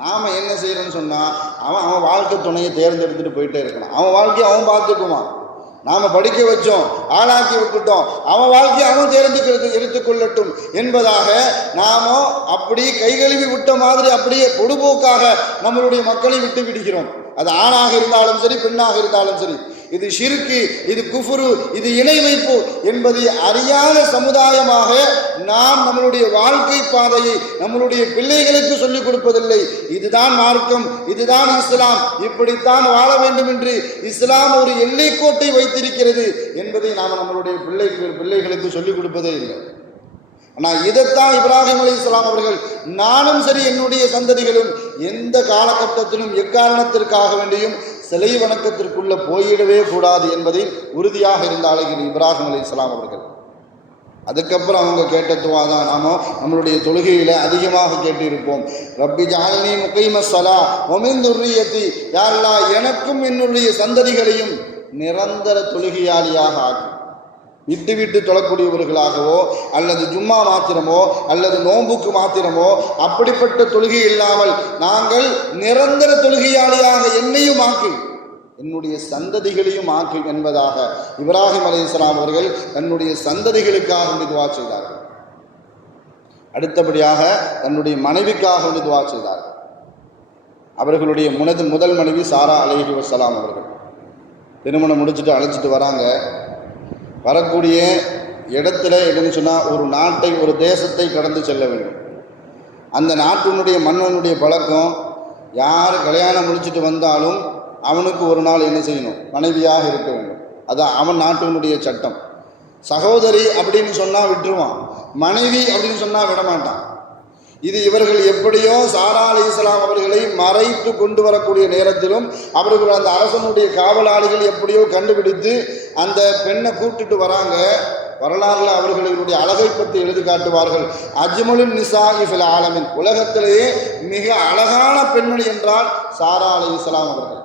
நாம் என்ன செய்யறோம்னு சொன்னால், அவன் வாழ்க்கை துணையை தேர்ந்தெடுத்துட்டு போயிட்டே இருக்கலாம். அவன் வாழ்க்கையை அவன் பார்த்துக்குவான். நாம் படிக்க வச்சோம், ஆளாக்கி விட்டுட்டோம், அவன் வாழ்க்கையை அவன் எடுத்துக்கொள்ளட்டும் என்பதாக நாம அப்படி கைகழுவி விட்ட மாதிரி அப்படியே பொடுபோக்காக நம்மளுடைய மக்களை விட்டு விடுகிறோம். அது ஆணாக இருந்தாலும் சரி, பெண்ணாக இருந்தாலும் சரி. இது ஷிர்கு, இது குஃப்ரு, இது இணை வைப்பு என்பதை அறியாத சமுதாயமாக நாம் நம்மளுடைய வாழ்க்கை பாதையை நம்மளுடைய பிள்ளைகளுக்கு சொல்லிக் கொடுப்பதில்லை. இதுதான் மார்க்கம், இதுதான் இஸ்லாம், இப்படித்தான் வாழ வேண்டும் என்று இஸ்லாம் ஒரு எல்லைக்கோட்டை வைத்திருக்கிறது என்பதை நாம் நம்மளுடைய பிள்ளைகளுக்கு சொல்லிக் கொடுப்பதே இல்லை. ஆனால் இதைத்தான் இப்ராஹிம் அலைஹிஸ்ஸலாம் அவர்கள், நானும் சரி என்னுடைய சந்ததிகளும் எந்த காலகட்டத்திலும் எக்காரணத்திற்காக வேண்டியும் சிலை வணக்கத்திற்குள்ள போயிடவே கூடாது என்பதில் உறுதியாக இருந்தார்கள் இப்ராஹிம் அலைஹிஸ்ஸலாம் அவர்கள். அதுக்கப்புறம் அவங்க கேட்ட துவா தான் நாம நம்மளுடைய தொழுகையில் அதிகமாக கேட்டிருப்போம். ரப்பி ஜஅல்னி முகீமஸ் ஸலா வ மின் துர்ரியத்தி, யா அல்லாஹ், எனக்கும் என்னுடைய சந்ததிகளையும் நிரந்தர தொழுகையாளியாக ஆக்கு. விட்டு விட்டு தொழக்கூடியவர்களாகவோ அல்லது ஜும்மா மாத்திரமோ அல்லது நோன்புக்கு மாத்திரமோ அப்படிப்பட்ட தொழுகை இல்லாமல் நாங்கள் நிரந்தர தொழுகையாளியாக என்னையும் ஆக்கு, என்னுடைய சந்ததிகளையும் ஆக்கு என்பதாக இப்ராஹிம் அலைஹிஸ்ஸலாம் அவர்கள் தன்னுடைய சந்ததிகளுக்காக துஆ செய்தார்கள். அடுத்தபடியாக தன்னுடைய மனைவிக்காக துஆ செய்தார்கள். அவர்களுடைய முதல் மனைவி சாரா அலைஹி வஸலாம் அவர்கள் திருமணம் முடிச்சுட்டு அழைச்சிட்டு வராங்க. வரக்கூடிய இடத்துல என்னன்னு சொன்னால், ஒரு நாட்டை, ஒரு தேசத்தை கடந்து செல்ல வேண்டும். அந்த நாட்டினுடைய மன்னனுடைய பழக்கம், யார் கல்யாணம் முடிச்சுட்டு வந்தாலும் அவனுக்கு ஒரு நாள் என்ன செய்யணும், மனைவியாக இருக்க வேண்டும். அதான் அவன் நாட்டினுடைய சட்டம். சகோதரி அப்படின்னு சொன்னால் விட்டுருவான், மனைவி அப்படின்னு சொன்னால் விடமாட்டான். இது இவர்கள் எப்படியோ சாரா அலைஹிஸ்ஸலாம் அவர்களை மறைத்து கொண்டு வரக்கூடிய நேரத்திலும் அவர்கள் அந்த அரசனுடைய காவலாளிகள் எப்படியோ கண்டுபிடித்து அந்த பெண்ணை கூப்பிட்டுட்டு வராங்க. வரலாறுல அவர்களுடைய அழகை பற்றி எழுதி காட்டுவார்கள். அஜ்மலுன் நிசாஇ ஃபில் ஆலமின், உலகத்திலேயே மிக அழகான பெண்மணி என்றால் சாரா அலைஹிஸ்ஸலாம் அவர்கள்.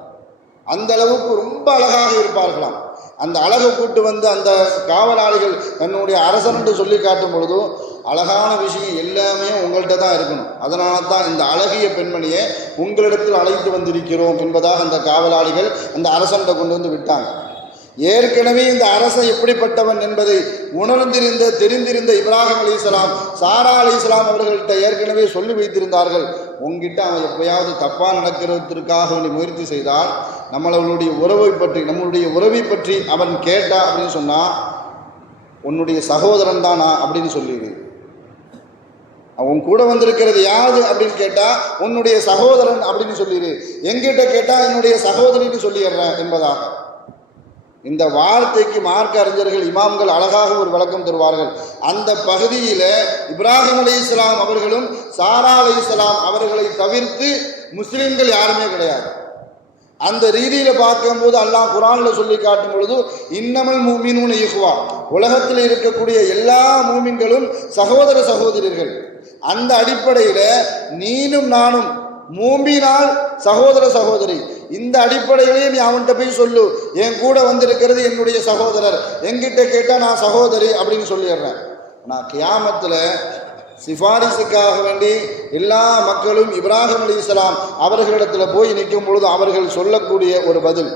அந்த அளவுக்கு ரொம்ப அழகாக இருப்பார்களாம். அந்த அழகை கூட்டு வந்து அந்த காவலாளிகள் தன்னுடைய அரசன் என்று சொல்லி காட்டும் பொழுதும், அழகான விஷயம் எல்லாமே உங்கள்கிட்ட தான் இருக்கணும், அதனால தான் இந்த அழகிய பெண்மணியை உங்களிடத்தில் அழைத்து வந்திருக்கிறோம் என்பதாக அந்த காவலாளிகள் அந்த அரசன்கிட்ட கொண்டு வந்து விட்டாங்க. ஏற்கனவே இந்த அரசன் எப்படிப்பட்டவன் என்பதை தெரிந்திருந்த இப்ராஹிம் அலைஹிஸ்ஸலாம் சாரா அலைஹிஸ்ஸலாம் அவர்கள்ட்ட ஏற்கனவே சொல்லி வைத்திருந்தார்கள். உங்ககிட்ட அவன் எப்பயாவது தப்பாக நடக்கிறதுக்காக முயற்சி செய்தால் நம்மளுடைய உறவை பற்றி அவன் கேட்டா அப்படின்னு சொன்னால், உன்னுடைய சகோதரன் தானா அப்படின்னு சொல்லிடு. அவன் கூட வந்திருக்கிறது யாது அப்படின்னு கேட்டா உன்னுடைய சகோதரன் அப்படின்னு சொல்லிடு, எங்கிட்ட கேட்டா என்னுடைய சகோதரின்னு சொல்லிடுறேன் என்பதாக. இந்த வார்த்தைக்கு மார்க்க அறிஞர்கள் இமாம்கள் அழகாக ஒரு விளக்கம் தருவார்கள். அந்த பகுதியில இப்ராஹிம் அலைஹிஸ்ஸலாம் அவர்களும் சாரா அலைஹிஸ்ஸலாம் அவர்களை தவிர்த்து முஸ்லிம்கள் யாருமே கிடையாது. அந்த ரீதியில பார்க்கும்போது அல்லாஹ் குர்ஆன்ல சொல்லி காட்டும் பொழுது இன்னமல் முஃமினூன இஹ்வா, உலகத்தில் இருக்கக்கூடிய எல்லா மூமின்களும் சகோதர சகோதரிகள். அந்த அடிப்படையில நீனும் நானும் மூமினால் சகோதர சகோதரி, இந்த அடிப்படையிலேயே நீ அவன்கிட்ட போய் சொல்லு, என் கூட வந்திருக்கிறது என்னுடைய சகோதரர், என்கிட்ட கேட்டா நான் சகோதரி அப்படின்னு சொல்லிடுறேன். நான் கியாமத்துல சிபாரிசுக்காக வேண்டி எல்லா மக்களும் இப்ராஹிம் அலைஹிஸ்ஸலாம் அவர்களிடத்துல போய் நிற்கும் பொழுது அவர்கள் சொல்லக்கூடிய ஒரு பதில்,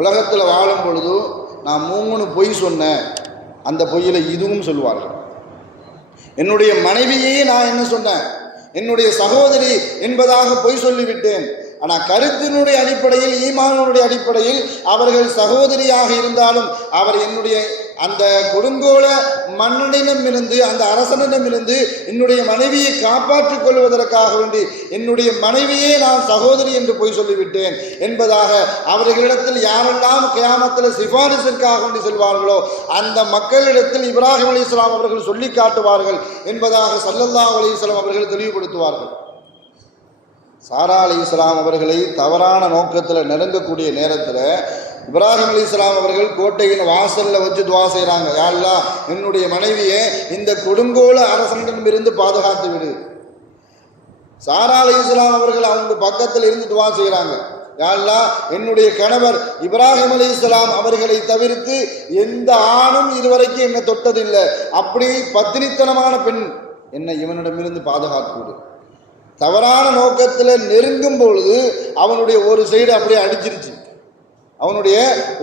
உலகத்தில் வாழும் பொழுது நான் 3 பொய் சொன்னேன், அந்த பொய்யில இதுவும் சொல்லுவார்கள். என்னுடைய மனைவியே நான் என்ன சொன்னேன், என்னுடைய சகோதரி என்பதாக பொய் சொல்லிவிட்டேன். ஆனால் கருத்தினுடைய அடிப்படையில் ஈமானுடைய அடிப்படையில் அவர்கள் சகோதரியாக இருந்தாலும் அவர் என்னுடைய அந்த கொடுங்கோல மன்னனிடமிருந்து அந்த அரசனிடமிருந்து என்னுடைய மனைவியை காப்பாற்றிக் கொள்வதற்காக வேண்டி என்னுடைய மனைவியே நான் சகோதரி என்று பொய் சொல்லிவிட்டேன் என்பதாக அவர்களிடத்தில் யாரெல்லாம் கியாமத்தில் சிபாரிசிற்காக வேண்டி செல்வார்களோ அந்த மக்களிடத்தில் இப்ராஹிம் அலைஹிஸ்ஸலாம் அவர்கள் சொல்லி காட்டுவார்கள் என்பதாக ஸல்லல்லாஹு அலைஹி வஸல்லம் அவர்கள் தெளிவுபடுத்துவார்கள். சாரா அலைஹிஸ்ஸலாம் அவர்களை தவறான நோக்கத்தில் நெருங்கக்கூடிய நேரத்தில் இப்ராஹிம் அலைஹிஸ்ஸலாம் அவர்கள் கோட்டையின் வாசலில் வச்சு துவா செய்கிறாங்க, யா அல்லாஹ் என்னுடைய மனைவியை இந்த கொடுங்கோல அரசனிடமிருந்து பாதுகாத்து விடு. சாரா அலைஹிஸ்ஸலாம் அவர்கள் அவங்க பக்கத்தில் இருந்து துவா செய்கிறாங்க, யா அல்லாஹ் என்னுடைய கணவர் இப்ராஹிம் அலைஹிஸ்ஸலாம் அவர்களை தவிர்த்து எந்த ஆணும் இதுவரைக்கும் என்னை தொட்டதில்லை, அப்படி பத்தினித்தனமான பெண் என்னை இவனிடமிருந்து பாதுகாத்து விடு. தவறான நோக்கத்தில் நெருங்கும் பொழுது அவனுடைய ஒரு சைடு அப்படியே அடிச்சிருச்சு, அவனுடைய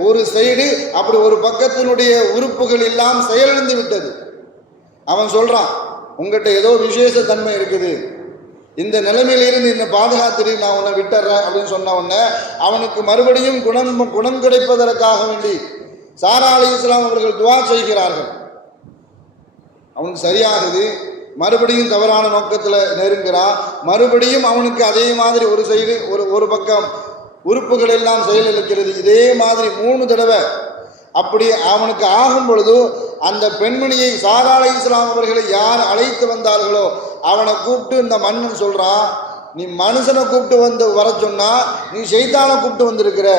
ஒரு சைடு அப்படி ஒரு பக்கத்தினுடைய உறுப்புகள் எல்லாம் செயலிழந்து விட்டது. அவன் சொல்றான், உங்ககிட்ட ஏதோ விசேஷ தன்மை இருக்குது, இந்த நிலைமையிலிருந்து என்னை பாதுகாத்துட்டு நான் உன்னை விட்டுறேன் அப்படின்னு சொன்ன உடனே அவனுக்கு மறுபடியும் குணம் கிடைப்பதற்காக வேண்டி சாரா அலைஹிஸ்ஸலாம் அவர்கள் துவா செய்கிறார்கள். அவனுக்கு சரியாகுது, மறுபடியும் தவறான நோக்கத்தில் நெருங்குறான், மறுபடியும் அவனுக்கு அதே மாதிரி ஒரு சைடு ஒரு பக்கம் உறுப்புகள் எல்லாம் செயலிழக்கிறது. இதே மாதிரி 3 தடவை அப்படி அவனுக்கு ஆகும் பொழுது அந்த பெண்மணியை சாரா அலைஹிஸ்ஸலாம் அவர்களை யார் அழைத்து வந்தார்களோ அவனை கூப்பிட்டு இந்த மன்னன் சொல்றான், நீ மனுஷனை கூப்பிட்டு வர சொன்னா நீ ஷைத்தானை கூப்பிட்டு வந்திருக்கிற,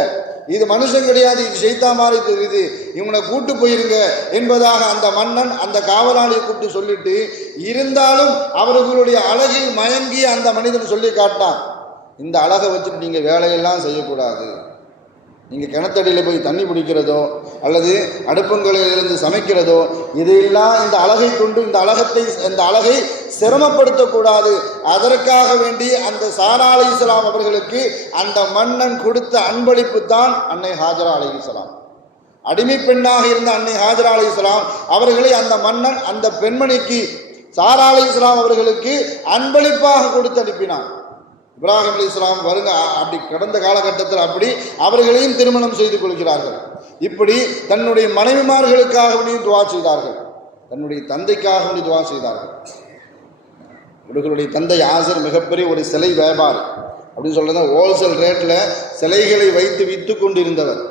இது மனுஷன் கிடையாது, இது ஷைத்தா மாதிரி தெரியுது, இவனை கூட்டு போயிருங்க என்பதாக அந்த மன்னன் அந்த காவலாளியை கூப்பிட்டு சொல்லிட்டு இருந்தாலும் அவர்களுடைய அழகில் மயங்கி அந்த மனிதன் சொல்லி காட்டான், இந்த அழகை வச்சுட்டு நீங்கள் வேலையெல்லாம் செய்யக்கூடாது, நீங்கள் கிணத்தடியில் போய் தண்ணி பிடிக்கிறதோ அல்லது அடுப்பங்களிலிருந்து சமைக்கிறதோ இதையெல்லாம் இந்த அழகை கொண்டு இந்த அழகை சிரமப்படுத்தக்கூடாது. அதற்காக வேண்டி அந்த சாரா அலைஹிஸ்ஸலாம் அவர்களுக்கு அந்த மன்னன் கொடுத்த அன்பளிப்பு தான் அன்னை ஹாஜரா அலைஹிஸ்ஸலாம். அடிமை பெண்ணாக இருந்த அன்னை ஹாஜரா அலைஹிஸ்ஸலாம் அவர்களை அந்த மன்னன் அந்த பெண்மணிக்கு சாரா அலைஹிஸ்ஸலாம் அவர்களுக்கு அன்பளிப்பாக கொடுத்து அனுப்பினான். இப்ராஹிம் அலைஹிஸ்ஸலாம் வருங்க அப்படி கடந்த காலகட்டத்தில் அப்படி அவர்களையும் திருமணம் செய்து கொள்கிறார்கள். இப்படி தன்னுடைய மனைவிமார்களுக்காக வேண்டியும் துவா செய்தார்கள், தன்னுடைய தந்தைக்காக வேண்டி துவா செய்தார்கள். இவர்களுடைய தந்தை ஆசர் மிகப்பெரிய ஒரு சிலை வியாபாரி அப்படின்னு சொல்றது, ஹோல்சேல் ரேட்டில் சிலைகளை வைத்து விற்று கொண்டிருந்தவர்.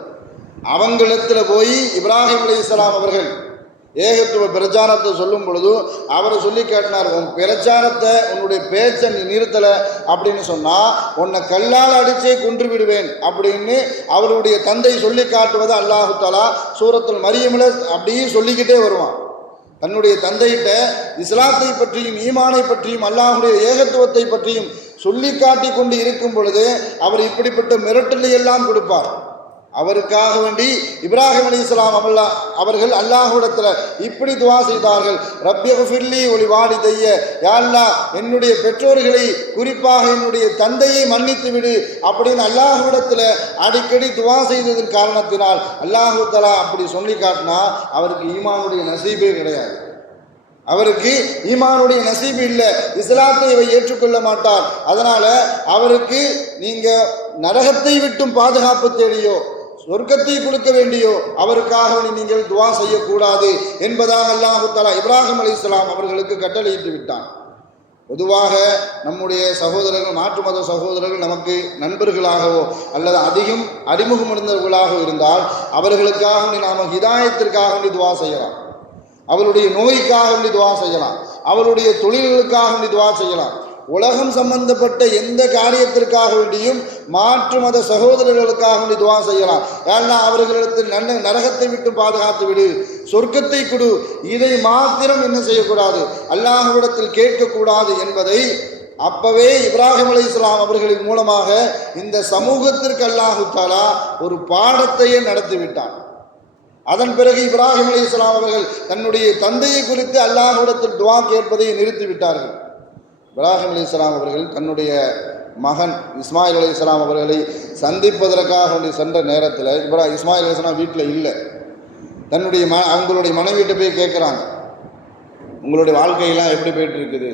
அவங்களிடத்தில் போய் இப்ராஹிம் அலைஹிஸ்ஸலாம் அவர்கள் ஏகத்துவ பிரச்சாரத்தை சொல்லும் பொழுது அவரை சொல்லி கேட்டினார், உன் பிரச்சாரத்தை உன்னுடைய பேச்சை நீ நிறுத்தலை அப்படின்னு சொன்னால் உன்னை கல்லால் அடிச்சே கொன்று விடுவேன் அப்படின்னு அவருடைய தந்தை சொல்லி காட்டுவது அல்லாஹு தஆலா சூரத்துல் மரியமில் அப்படியே சொல்லிக்கிட்டே வருவான். தன்னுடைய தந்தையிட்ட இஸ்லாத்தை பற்றியும் ஈமானை பற்றியும் அல்லாஹுடைய ஏகத்துவத்தை பற்றியும் சொல்லி காட்டி கொண்டு இருக்கும் பொழுது அவர் இப்படிப்பட்ட மிரட்டலை எல்லாம் கொடுப்பார். அவருக்காக வேண்டி இப்ராஹிம் அலைஹிஸ்ஸலாம் அவர்கள் அல்லாஹ்விடத்தில் இப்படி துவா செய்தார்கள், ரப்பியஃபிர்லி ஒலி வாலிதைய, யா அல்லாஹ் என்னுடைய பெற்றோர்களை குறிப்பாக என்னுடைய தந்தையை மன்னித்து விடு அப்படின்னு அல்லாஹ்விடத்தில் அடிக்கடி துவா செய்ததன் காரணத்தினால் அல்லாஹு தஆலா அப்படி சொல்லி காட்டினா அவருக்கு ஈமானுடைய நசீபே கிடையாது. அவருக்கு ஈமானுடைய நசீபு இல்லை, இஸ்லாத்தை இவை ஏற்றுக்கொள்ள மாட்டார். அதனால அவருக்கு நீங்க நரகத்தை விட்டும் பாதுகாப்பு தேடியோ சொர்க்கத்தை கொடுக்க வேண்டியோ அவருக்காக நீங்கள் துவா செய்யக்கூடாது என்பதாக அல்லாஹு தஆலா இப்ராஹிம் அலைஹிஸ்ஸலாம் அவர்களுக்கு கட்டளையிட்டு விட்டான். பொதுவாக நம்முடைய சகோதரர்கள், மாற்று மத சகோதரர்கள் நமக்கு நண்பர்களாகவோ அல்லது அதிகம் அறிமுகம் இருந்தவர்களாக இருந்தால் அவர்களுக்காக நாம் ஹிதாயத்திற்காக துவா செய்யலாம், அவருடைய நோய்க்காக துவா செய்யலாம், அவருடைய தொழில்களுக்காக துவா செய்யலாம். உலகம் சம்பந்தப்பட்ட எந்த காரியத்திற்காக வேண்டியும் மாற்று மத சகோதரர்களுக்காக துவா செய்யலாம். ஏன்னா அவர்களிடத்தில் நரகத்தை விட்டு பாதுகாத்து விடு, சொர்க்கத்தை கொடு, இதை மாத்திரம் என்ன செய்யக்கூடாது, அல்லாஹ்விடத்தில் கேட்கக்கூடாது என்பதை அப்பவே இப்ராஹிம் அலைஹிஸ்ஸலாம் அவர்களின் மூலமாக இந்த சமூகத்திற்கு அல்லாஹ் தஆலா ஒரு பாடத்தையே நடத்திவிட்டார். அதன் பிறகு இப்ராஹிம் அலைஹிஸ்ஸலாம் அவர்கள் தன்னுடைய தந்தையை குறித்து அல்லாஹ்விடத்தில் துவா கேட்பதை நிறுத்திவிட்டார்கள். இப்ராஹிம் அலைஹிஸ்ஸலாம் அவர்கள் தன்னுடைய மகன் இஸ்மாயில் அலைஹிஸ்ஸலாம் அவர்களை சந்திப்பதற்காக சென்ற நேரத்தில் இஸ்மாயில் அலைஹிஸ்ஸலாம் வீட்டில் இல்லை. தன்னுடைய அவங்களுடைய மனைவிட்ட போய் கேட்குறாங்க, உங்களுடைய வாழ்க்கையெல்லாம் எப்படி போயிட்டு இருக்குது,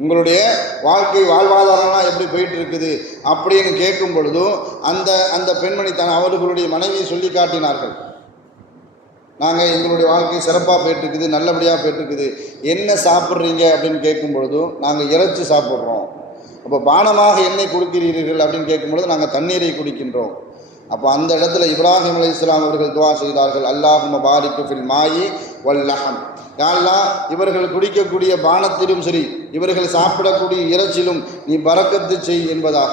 உங்களுடைய வாழ்வாதாரம்லாம் எப்படி போயிட்டு இருக்குது அப்படின்னு கேட்கும் பொழுதும் அந்த பெண்மணி அவர்களுடைய மனைவியை சொல்லி காட்டினார்கள். நாங்கள் எங்களுடைய வாழ்க்கை சிறப்பாக போயிட்டுருக்குது, நல்லபடியாக போயிட்டுருக்குது, என்ன சாப்பிட்றீங்க அப்படின்னு கேட்கும் பொழுதும் நாங்கள் இறைச்சி சாப்பிட்றோம். அப்போ பானமாக என்ன கொடுக்கிறீர்கள் அப்படின்னு கேட்கும்பொழுது நாங்கள் தண்ணீரை குடிக்கின்றோம். அப்போ அந்த இடத்துல இப்ராஹிம் அலைஹிஸ்ஸலாம் அவர்கள் துவா செய்தார்கள், அல்லாஹும்ம பாரிக் ஃபில் மாயி வல் லஹம். யா அல்லாஹ், இவர்கள் குடிக்கக்கூடிய பானத்திலும் சரி, இவர்கள் சாப்பிடக்கூடிய இறைச்சிலும் நீ பரக்கத்து செய் என்பதாக.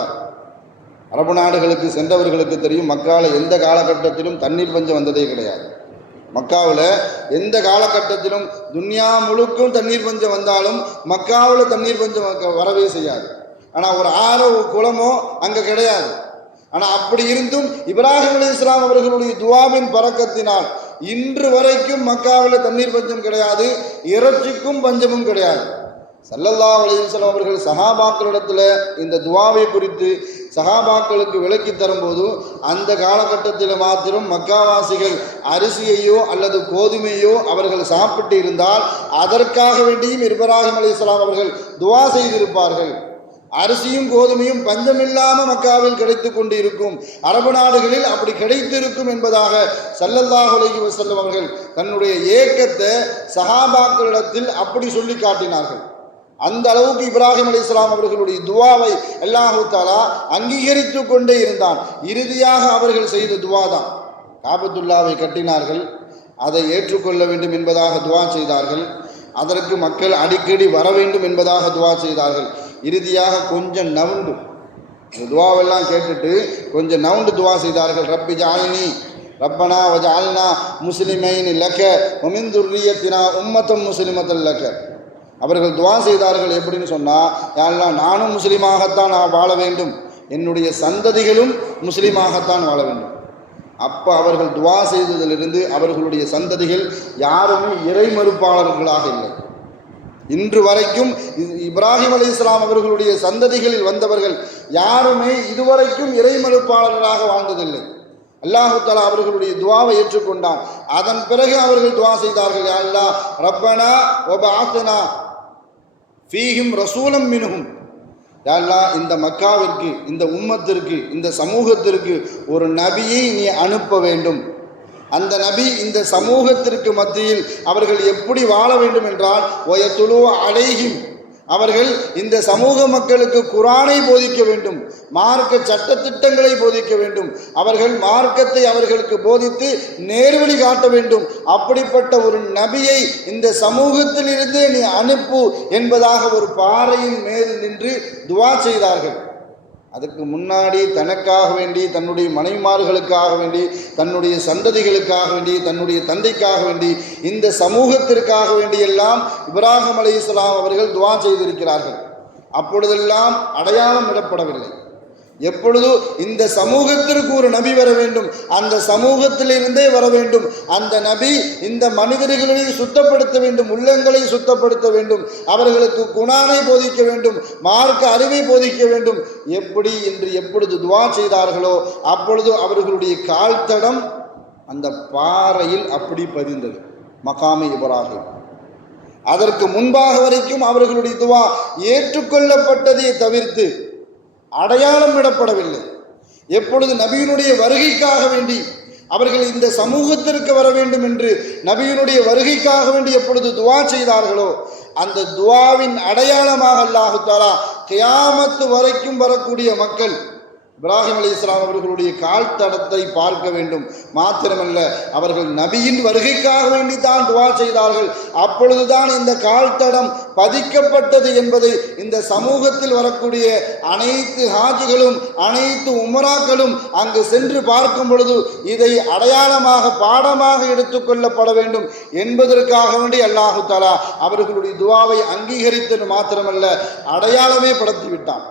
அரபு நாடுகளுக்கு சென்றவர்களுக்கு தெரியும், மக்காவில் எந்த காலகட்டத்திலும் தண்ணீர் பஞ்சம் வந்ததே கிடையாது. மக்காவில் எந்த காலகட்டத்திலும் துன்யா முழுக்கும் தண்ணீர் பஞ்சம் வந்தாலும் மக்காவில் தண்ணீர் பஞ்சம் வரவே செய்யாது. ஆனால் ஒரு ஆறோ குளமோ அங்கே கிடையாது. ஆனால் அப்படி இருந்தும் இப்ராஹிம் அலைஹிஸ்ஸலாம் அவர்களுடைய துவாவின் பரக்கத்தினால் இன்று வரைக்கும் மக்காவில் தண்ணீர் பஞ்சம் கிடையாது, இறைச்சிக்கும் பஞ்சமும் கிடையாது. ஸல்லல்லாஹு அலைஹி வஸல்லம் அவர்கள் சஹாபாக்களிடத்தில் இந்த துவாவை குறித்து சஹாபாக்களுக்கு விளக்கி தரும்போது அந்த காலகட்டத்தில் மாத்திரம் மக்காவாசிகள் அரிசியையோ அல்லது கோதுமையோ அவர்கள் சாப்பிட்டு இருந்தால் அதற்காக வேண்டியும் இப்ராஹிம் அலைஹிஸ்ஸலாம் அவர்கள் துவா செய்திருப்பார்கள். அரிசியும் கோதுமையும் பஞ்சமில்லாமல் மக்காவில் கிடைத்து கொண்டு இருக்கும், அரபு நாடுகளில் அப்படி கிடைத்திருக்கும் என்பதாக ஸல்லல்லாஹு அலைஹி வஸல்லம் அவர்கள் தன்னுடைய ஏக்கத்தை சஹாபாக்களிடத்தில் அப்படி சொல்லி காட்டினார்கள். அந்த அளவுக்கு இப்ராஹிம் அலைஹிஸ்ஸலாம் அவர்களுடைய துவாவை அல்லாஹ் தஆலா அங்கீகரித்து கொண்டே இருந்தான். இறுதியாக அவர்கள் செய்த துவா தான், காபத்துல்லாவை கட்டினார்கள், அதை ஏற்றுக்கொள்ள வேண்டும் என்பதாக துவா செய்தார்கள். அதற்கு மக்கள் அடிக்கடி வர வேண்டும் என்பதாக துவா செய்தார்கள். இறுதியாக கொஞ்சம் நவுண்டு துவாவெல்லாம் கேட்டுட்டு கொஞ்சம் நவுண்டு துவா செய்தார்கள். ரப்பி ஜஅல்னி ரப்பனா வஜஅல்னா முஸ்லிமைன் லக வமின் துர்ரியத்தினா உம்மத்தம் முஸ்லிமத்தல் லக. அவர்கள் துவா செய்தார்கள். எப்படின்னு சொன்னால், யா அல்லாஹ், நானும் முஸ்லீமாகத்தான் வாழ வேண்டும், என்னுடைய சந்ததிகளும் முஸ்லீமாகத்தான் வாழ வேண்டும். அப்போ அவர்கள் துவா செய்ததிலிருந்து அவர்களுடைய சந்ததிகள் யாருமே இறை மறுப்பாளர்களாக இல்லை. இன்று வரைக்கும் இப்ராஹிம் அலைஹிஸ்ஸலாம் அவர்களுடைய சந்ததிகளில் வந்தவர்கள் யாருமே இதுவரைக்கும் இறை மறுப்பாளர்களாக வாழ்ந்ததில்லை. அல்லாஹ் தஆலா அவர்களுடைய துவாவை ஏற்றுக்கொண்டான். அதன் பிறகு அவர்கள் துவா செய்தார்கள், யா அல்லாஹ் ரப்பனா வபஅத்னா ஃபீஹிம் ரசூலம் மின்ஹும். யா அல்லாஹ், இந்த மக்காவிற்கு, இந்த உம்மத்திற்கு, இந்த சமூகத்திற்கு ஒரு நபியை நீ அனுப்ப வேண்டும். அந்த நபி இந்த சமூகத்திற்கு மத்தியில் அவர்கள் எப்படி வாழ வேண்டும் என்றால், வயதுலு அலைஹிம், அவர்கள் இந்த சமூக மக்களுக்கு குர்ஆனை போதிக்க வேண்டும், மார்க்க சட்டத்திட்டங்களை போதிக்க வேண்டும், அவர்கள் மார்க்கத்தை அவர்களுக்கு போதித்து நேர்வழி காட்ட வேண்டும். அப்படிப்பட்ட ஒரு நபியை இந்த சமூகத்தில் இருந்தே நீ அனுப்பு என்பதாக ஒரு பாறையின் மேல் நின்று துவா செய்தார்கள். அதுக்கு முன்னாடி தனக்காக வேண்டி, தன்னுடைய மனைவிமார்களுக்காக வேண்டி, தன்னுடைய சந்ததிகளுக்காக வேண்டி, தன்னுடைய தந்தைக்காக வேண்டி, இந்த சமூகத்திற்காக வேண்டியெல்லாம் இப்ராஹிம் அலைஹிஸ்ஸலாம் அவர்கள் துவா செய்திருக்கிறார்கள். அப்பொழுதெல்லாம் அடையாளம் இடப்படவில்லை. எப்பொழுது இந்த சமூகத்திற்கு ஒரு நபி வர வேண்டும், அந்த சமூகத்திலிருந்தே வர வேண்டும், அந்த நபி இந்த மனிதர்களை சுத்தப்படுத்த வேண்டும், உள்ளங்களை சுத்தப்படுத்த வேண்டும், அவர்களுக்கு குர்ஆனை போதிக்க வேண்டும், மார்க்க அறிவை போதிக்க வேண்டும். எப்படி என்று எப்பொழுது துவா செய்தார்களோ அப்பொழுது அவர்களுடைய கால் தடம் அந்த பாறையில் அப்படி பதிந்தது, மகாமே இப்ராஹிம். அதற்கு முன்பாக வரைக்கும் அவர்களுடைய துவா ஏற்றுக்கொள்ளப்பட்டதை தவிர்த்து அடையாளம் விடப்படவில்லை. எப்பொழுது நபியினுடைய வருகைக்காக வேண்டி அவர்கள் இந்த சமூகத்திற்கு வர வேண்டும் என்று நபியினுடைய வருகைக்காக வேண்டி எப்பொழுது துவா செய்தார்களோ அந்த துவாவின் அடையாளமாக அல்லாஹு தஆலா கியாமத்து வரைக்கும் வரக்கூடிய மக்கள் இப்ராஹிம் அலைஹிஸ்ஸலாம் அவர்களுடைய கால் தடத்தை பார்க்க வேண்டும். மாத்திரமல்ல, அவர்கள் நபியின் வருகைக்காக வேண்டி தான் துவா செய்தார்கள். அப்பொழுதுதான் இந்த கால் தடம் பதிக்கப்பட்டது என்பதை இந்த சமூகத்தில் வரக்கூடிய அனைத்து ஹாஜிகளும் அனைத்து உமராக்களும் அங்கு சென்று பார்க்கும் பொழுது இதை அடையாளமாக பாடமாக எடுத்துக்கொள்ளப்பட வேண்டும் என்பதற்காக வேண்டி அல்லாஹு தஆலா அவர்களுடைய துவாவை அங்கீகரித்தது மாத்திரமல்ல, அடையாளமே படுத்திவிட்டான்.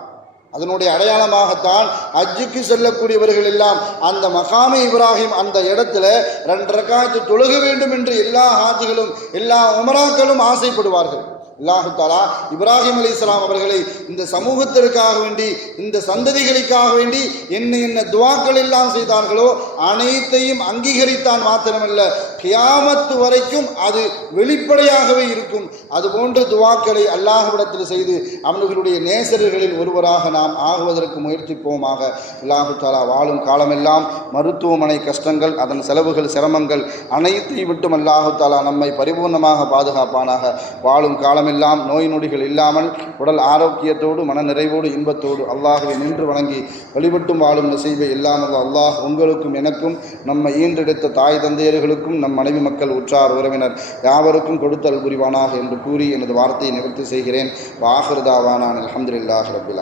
அதனுடைய அடையாளமாகத்தான் ஹஜ்ஜுக்கு செல்லக்கூடியவர்கள் எல்லாம் அந்த மகாமே இப்ராஹிம் அந்த இடத்துல 2 ரக்காத்து தொழுக வேண்டும் என்று எல்லா ஹாஜிகளும் எல்லா உமராக்களும் ஆசைப்படுவார்கள். அல்லாஹு தஆலா இப்ராஹிம் அலைஹிஸ்ஸலாம் அவர்களை இந்த சமூகத்திற்காக வேண்டி இந்த சந்ததிகளுக்காக வேண்டி என்ன துவாக்கள் எல்லாம் செய்தார்களோ அனைத்தையும் அங்கீகரித்தான். மாத்திரமல்ல, கியாமத்து வரைக்கும் அது வெளிப்படையாகவே இருக்கும். அதுபோன்ற துவாக்களை அல்லாஹ்விடத்தில் செய்து அவர்களுடைய நேசர்களில் ஒருவராக நாம் ஆகுவதற்கு முயற்சிப்போமாக. அல்லாஹு தஆலா வாழும் காலமெல்லாம் மருத்துவமனை கஷ்டங்கள், அதன் செலவுகள், சிரமங்கள் அனைத்தையும் விட்டும் அல்லாஹு தஆலா நம்மை பரிபூர்ணமாக பாதுகாப்பானாக. வாழும் காலம் எல்லாம் நோய் நொடிகள் இல்லாமல் உடல் ஆரோக்கியத்தோடு மன நிறைவோடு இன்பத்தோடு அல்லாஹ்வை நின்று வணங்கி வழிபட்டும் வாழும் நசீபை இல்லாமல் அல்லாஹ் உங்களுக்கும் எனக்கும் நம்மை ஈன்றெடுத்த தாய் தந்தையர்களுக்கும் நம் மனைவி மக்கள் உற்றார் உறவினர் யாவருக்கும் கொடுத்தல் புரிவானாக என்று கூறி எனது வார்த்தையை நிவர்த்தி செய்கிறேன். வாஹிரு தாவானா அல்ஹம்துலில்லாஹி ரப்பில் ஆலமீன்.